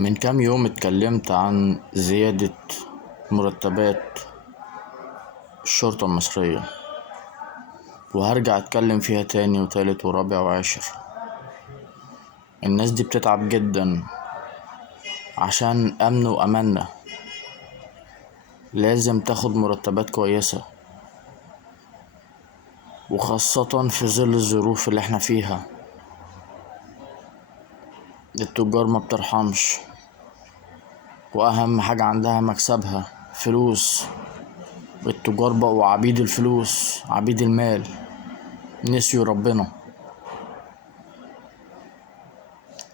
من كام يوم اتكلمت عن زيادة مرتبات الشرطة المصرية، وهرجع اتكلم فيها تاني وتالت ورابع وعاشر. الناس دي بتتعب جدا عشان امن وامانة، لازم تاخد مرتبات كويسة، وخاصة في ظل الظروف اللي احنا فيها. التجار ما بترحمش، واهم حاجة عندها مكسبها فلوس. التجار بقوا عبيد الفلوس، عبيد المال، نسيوا ربنا.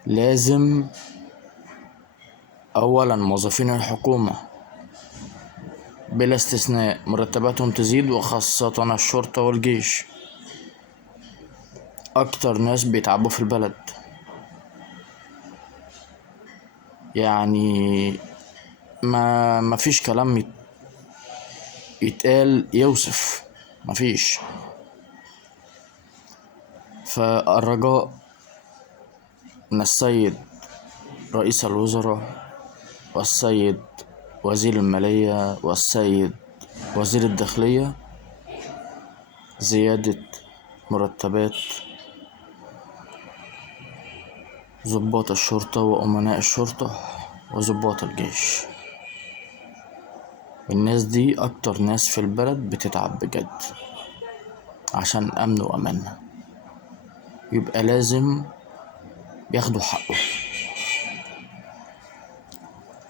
لازم اولا موظفين الحكومة بلا استثناء مرتباتهم تزيد، وخاصة الشرطة والجيش، اكتر ناس بيتعبوا في البلد. يعني ما فيش كلام يتقال يوصف، ما فيش. فالرجاء من السيد رئيس الوزراء والسيد وزير المالية والسيد وزير الداخلية زيادة مرتبات ضباط الشرطة وأمناء الشرطة وضباط الجيش. الناس دي أكتر ناس في البلد بتتعب بجد عشان أمن وأمان، يبقى لازم ياخدوا حقه.